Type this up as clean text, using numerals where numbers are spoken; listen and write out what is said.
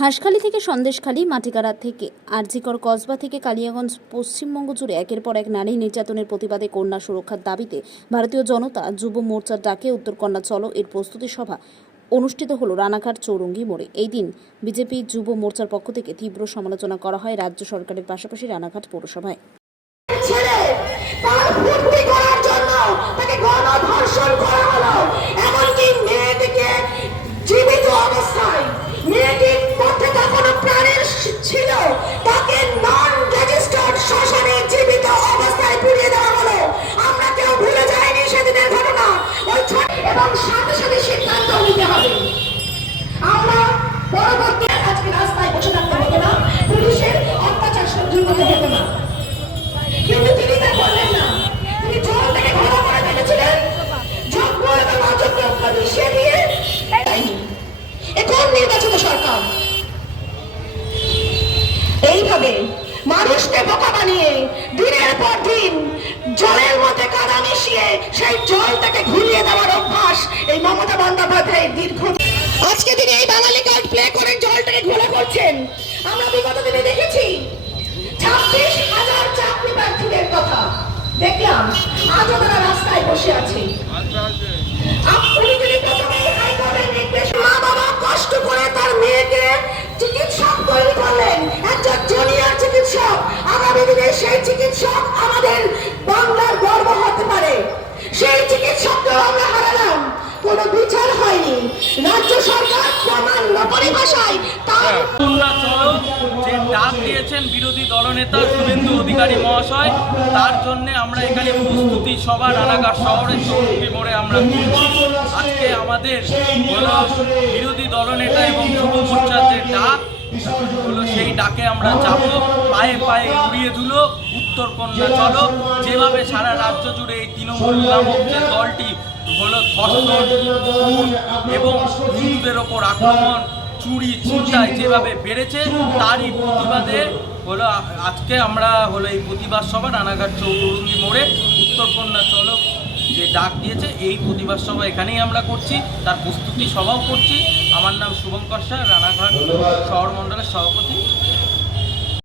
হাঁসখালি থেকে সন্দেশখালী, মাটিকাড়া থেকে আরজিকর, কসবা থেকে কালিয়াগঞ্জ, পশ্চিমবঙ্গ জুড়ে একের পর এক নারী নির্যাতনের প্রতিবাদে কন্যা সুরক্ষার দাবিতে ভারতীয় জনতা যুব মোর্চার ডাকে উত্তরকন্যা চলো এর প্রস্তুতি সভা অনুষ্ঠিত হলো রানাঘাট চৌরঙ্গি মোড়ে। এই দিন বিজেপি যুব মোর্চার পক্ষ থেকে তীব্র সমালোচনা করা হয় রাজ্য সরকারের পাশাপাশি রানাঘাট পৌরসভায়। জীবিত অবস্থায় মেয়েটির মধ্যে তখনও প্রাণের ছিল, তাকে নন রেজিস্টার্ড শ্মশানে জীবিত অবস্থায় পুড়িয়ে দেওয়া হলো। আমরা কেউ ভুলে যাইনি সেদিনের ঘটনা। ওই এবং সাথে সাথে সিদ্ধান্ত নিতে হবে। আমরা পরবর্তী আজকে রাস্তায় বসে থাকতে হতো না, পুলিশের অত্যাচার সহ্য করতে হতো না, কিন্তু তিনি তা করলেন না। তিনি জল থেকে ঘোড়া করে ফেলেছিলেন। যোগ্য এবং অযোগ্য সে নিয়ে এখন নির্বাচিত সরকার এইভাবে মানুষকে বোকা বানিয়ে দিনের পর দিন জলের মধ্যে কাদা মিশিয়ে সেই জলটাকে ঘুরিয়ে দেওয়ার অভ্যাস এই মমতা বন্দ্যোপাধ্যায়ের দীর্ঘ। আজকে তিনি এই বাঙালি কার্ড প্লে করে জলটাকে ঘোলা করছেন। আমরা বিগত দিনে দেখেছি 26,000 চাকরি প্রার্থীদের কথা দেখলাম, আজও তারা রাস্তায় বসে আছে। আপনি যদি প্রথমে হাইকোর্টের নির্দেশ, মা বাবা কষ্ট করে তার মেয়েকে চিকিৎসক তৈরি করলেন, একজন জুনিয়র চিকিৎসক। আগামী দিনে সেই চিকিৎসক আমাদের বাংলার গর্ব হতে পারে। সেই চিকিৎসককেও আমরা হারালাম, কোনো বিচার হয়নি। রাজ্য সরকার সামান্য পরিভাষায় তার যে ডাক দিয়েছেন বিরোধী দলনেতা শুভেন্দু অধিকারী মহাশয়, তার জন্য আমরা এখানে প্রস্তুতি সভা রানাঘাট শহরের চৌরঙ্গি মোড়ে আমরা করছি। আজকে আমাদের বিরোধী দলনেতা এবং যুব মোর্চার যে ডাক হলো, সেই ডাকে আমরা যাব। পায়ে পায়ে উড়িয়ে তুলো উত্তরকন্যা চলো। যেভাবে সারা রাজ্য জুড়ে এই তৃণমূল নামক যে দলটি হলো ধর্ষণ, খুন এবং হিন্দুদের ওপর আক্রমণ, চুরি চিন্তায় যেভাবে বেড়েছে, তারই প্রতিবাদে হলো আজকে আমরা হলো এই প্রতিবাদ সভা রানাঘাট চৌরঙ্গি মোড়ে উত্তরকন্যা চলো যে ডাক দিয়েছে, এই প্রতিবাদ সভা এখানেই আমরা করছি, তার প্রস্তুতি সভাও করছি। আমার নাম শুভঙ্কর শাহ, রানাঘাট শহর মণ্ডলের সভাপতি।